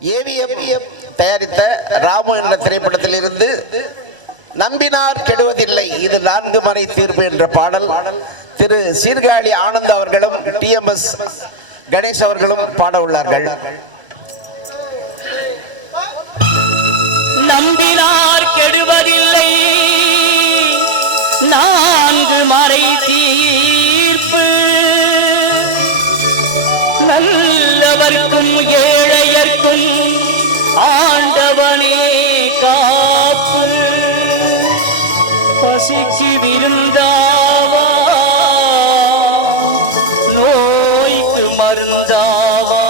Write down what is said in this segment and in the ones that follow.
AVM தயாரித்த ராமு என்ற திரைப்படத்தில் இருந்து நம்பினார் கெடுவதில்லை. இது நான்கு மறை தீர்ப்பு என்ற பாடல். திரு சீர்காழி ஆனந்த் அவர்களும் டி எம் எஸ் கணேஷ் அவர்களும் பாட உள்ளார்கள். நம்பினார் கெடுவதில்லை. நான்கு மறை தீ பசிக்கு விருந்தாவா நோய்க்கு மருந்தாவா?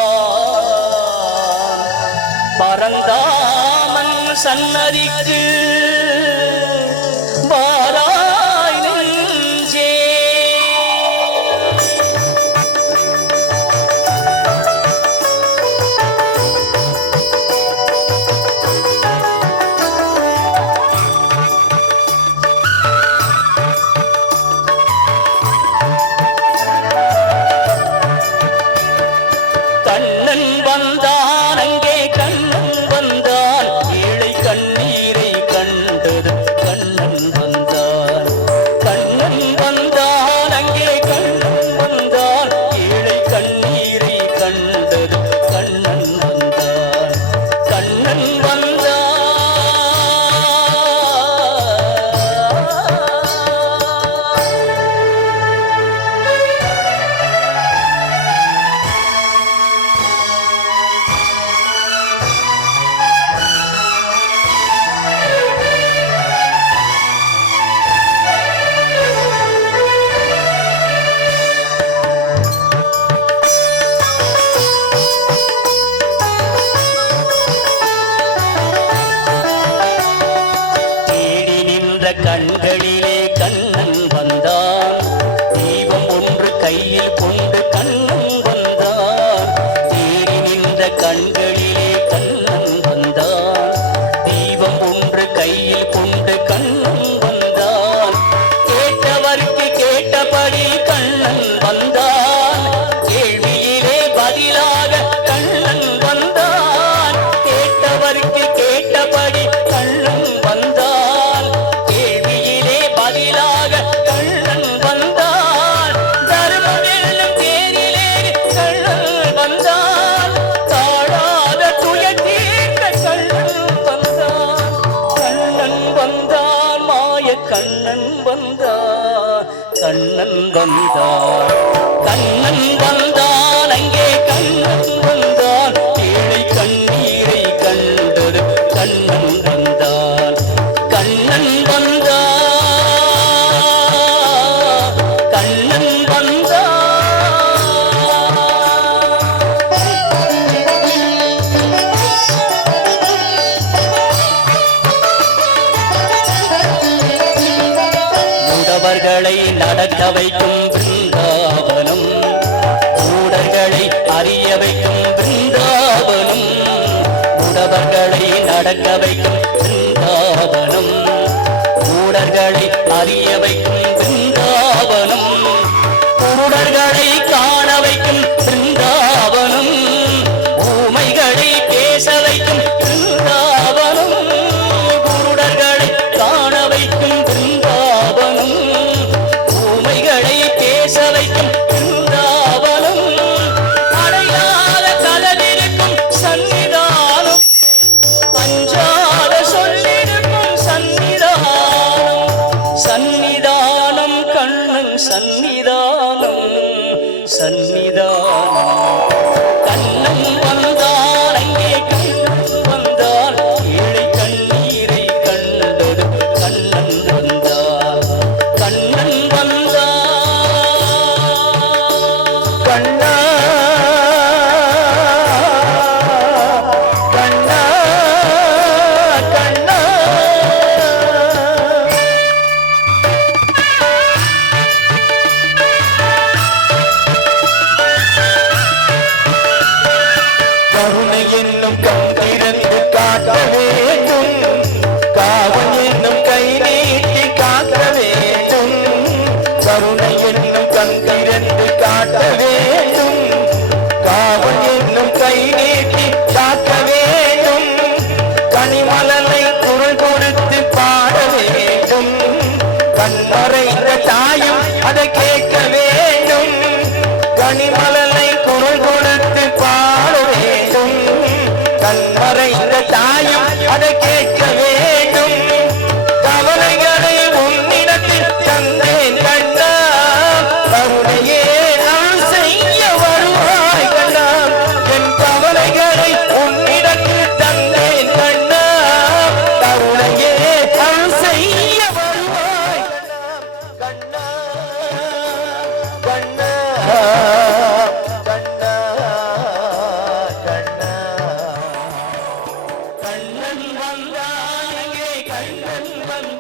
பரந்தாமன் சன்னதிக்கு கண்ணன் கண்ணன் வந்தார் கண்ணன் வந்தார் மூடர்களை நடக்க வைக்கும் பிருந்தாவனம். மூடர்களை அறிய வைக்கும் பிருந்தாவனம். உடவர்களை நடக்க வைக்கும் பிருந்தாவனம். மூடர்களை அறிய வைக்கும் கண்ணா பனிமலை لا